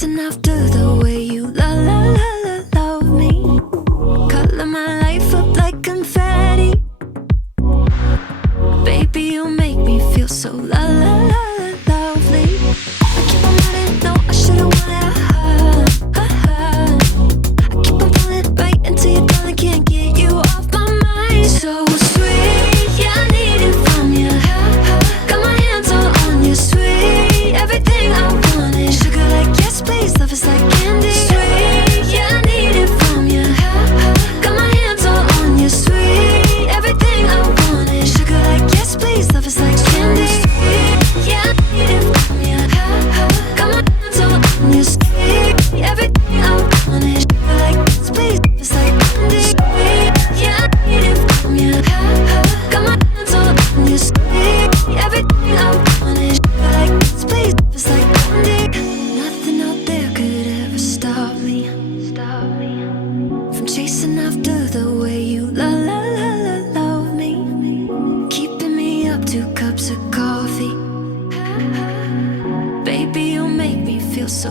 chasing after the way you love me. Color my life up like confetti. Baby, you make me feel so lovely. I keep on running, no, I shouldn't want it. I keep on pulling right into your dawn, I can't get you off my mind. So sweet, yeah, I need it from you. Got my hands all on you, sweet. Everything I want is sugar like yes, please. Love is like candy, sweet. Yeah, I need it from you. Got my hands all on you, sweet. Everything I want is sugar like yes, please. Love is like candy, sweet. Yeah, I need it from you. Got my hands all on you, sweet. Everything I want is sugar like yes, please. Love is like candy, sweet. Yeah, I need it from you. Got my hands all on you, sweet. Everything I want is sugar like yes, please. Love is like candy. Nothing out there could ever stop me from chasing after the way you love me. Keeping me up 2 cups of coffee. Baby, you make me feel so